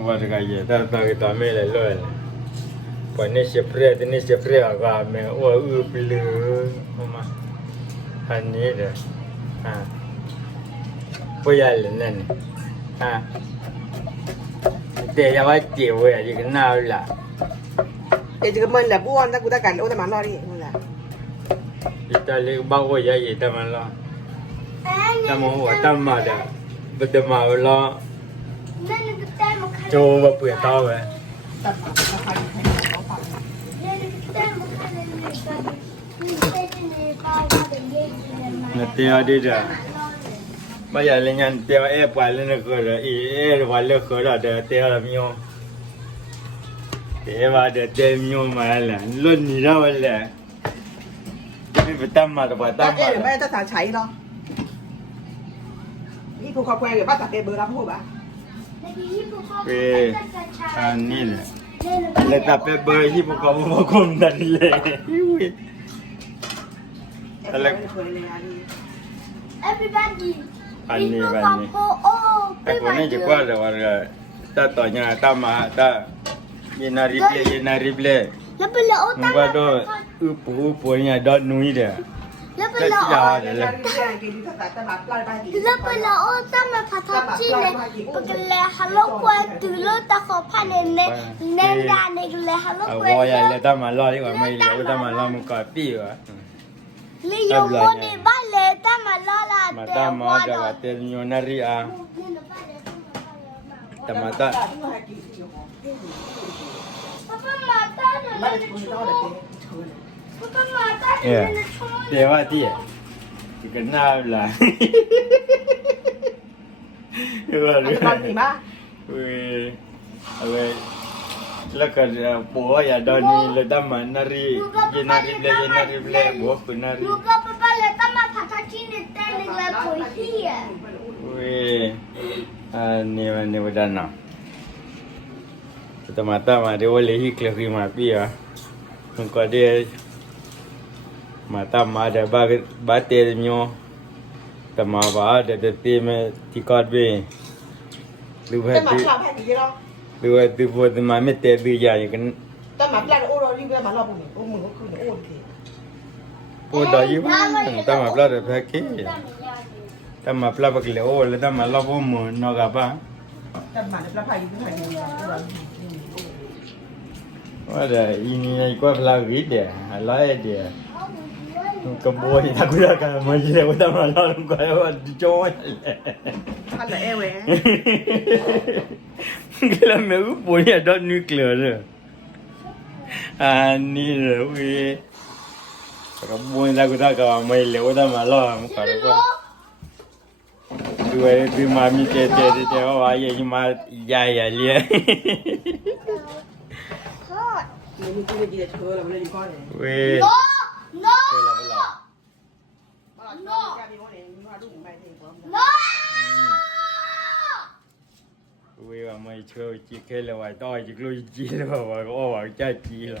Guarda che ta me le loi. Poi ne si frega qua me o pilu ma. Hani de. Ha. Poi alle nen. Ha. Te ya va ti we ya que na la. เดี๋ยวจะมันแหละบ้วนถ้ากูได้กันโอ้แต่มันรอดิมึงแหละ Ita le ba wo ya ye ta man la. Ta mo wa ta ma da. Ba de ma la. Cho ba pu ta we. ตัดมาราคาอยู่ให้เขาฟัง Na te ya de da. Ba ya le nyan te e pa le ne ko da e wa le ko da de te ya mi yo. Te ba de te mi yo ma la. Lo ni da wa le. ไม่ไปตั้มมาแต่ว่า ตั ตั้ ด ม เอ๊ะ มา หรือไม่ถ้าสาใช้เนาะนี่กูขอแควหรือว่าตัดเอ๊ะเบอร์รับพูดปะ อันนี้แหละเลยตัดไปเบอร์ที่พวกเขาบอกคุมดันเลยอะไร Everybody. อันนี้ People แบบ come นี้ oh แต่คนนี้จะกว่าแต่ว่าถ้าต่อเนื่องถ้ามาถ้าเย็นนาริเปล่ แล้วเป็นแล้ว มึงว่าด้วยอุปเนี่ยดอดนุ้ยเด้อ แล้วเป็น แล้ว แล้ว ยาเด้อ แล้วเป็นแล้วตั้งมาพัฒนาจีเลยปกติฮัลโหลกวนตื่นรถตะขอพันเนเนดาเนกเลยฮัลโหล เอา กวน ว่าอย่าเลยถ้ามารอดีกว่าไม่เลยถ้ามารอมึงก็ปีวะ เลยโยโกในบ้านเลยตั้งมาล้อละ มา เดี๋ ตา ยว มา ว่า เดี๋ยวเตลโยนาริอาแต่มาตา ป๊าป๊ามาตาเดี๋ยว ไม่ได้ เล่น กู ชู ต้องเด็กเชิญ ป๊าป๊ามาตา เอ เดี๋ยว อ เล่นชู เดี๋ยวว่าที่กันหน้าละว่า อัน เรื่ นี้ อ มัน ง ดีมาก เว้ยเอาไว้แล้วก็ปัวอย่าดอนนี่แล้วดำมันนารีเยนารีเบลบัวคุณนารี ลูกกับป๊าป๊าเลยตั้งมาพัฒนาจีในแต่เล็กเลยปุ๋ยเหี้ย เว้ยอันนี้มันนี่วันน่ะแต่มาตามาเดี๋ยววันเลี้ยงเคลียร์มาพี่อ่ะมันก็เดี๋ยวมาตามาเดี๋ยวบ้าเตะมิโอแต่มาบ้าเดี๋ยวเตะมาที่กอดเว้ยดูแบ แต่ บ หมา ที่ ปลาแพ้ดีเนาะ ดูว่าดูพอมาไม่เตะดูใหญ่กัน แต่หมาปลาโอ้เรารีบเลยมาเราบุ๋มโอ้มึงก็คือโอ้ที โอ้ได้อยู่แต่มาปลาเดี๋ยวแพ้ขี้แต่มาปลาบักเหลวแล้วแต่มาลาบ่หมุนนอกกับบ้า แต่หมาปลาพายอยู่ที่ไหนเนี่ย ว่าเดี๋ยวอีนี่ไอ้ก็ปลาวิดเดี๋ยวอะไรเดี๋ยวกบฏที่ตะกุยกันมาเยอะแต่มาลาลงก็ว่าโจ้ย อันไหนเอเว que la me ponía dos núcleos. Ani le we. Pero bueno la cosa que vamos a ir le gusta malo, vamos a ver. Tu mami te vaya y más ya le. นี่มีกูไม่ดีแต่เธอเราไม่ได้ดีก้อนเลย We. no no Vela. no no We vamos a echar chique le va a dar chicle y chile va a dar chicle.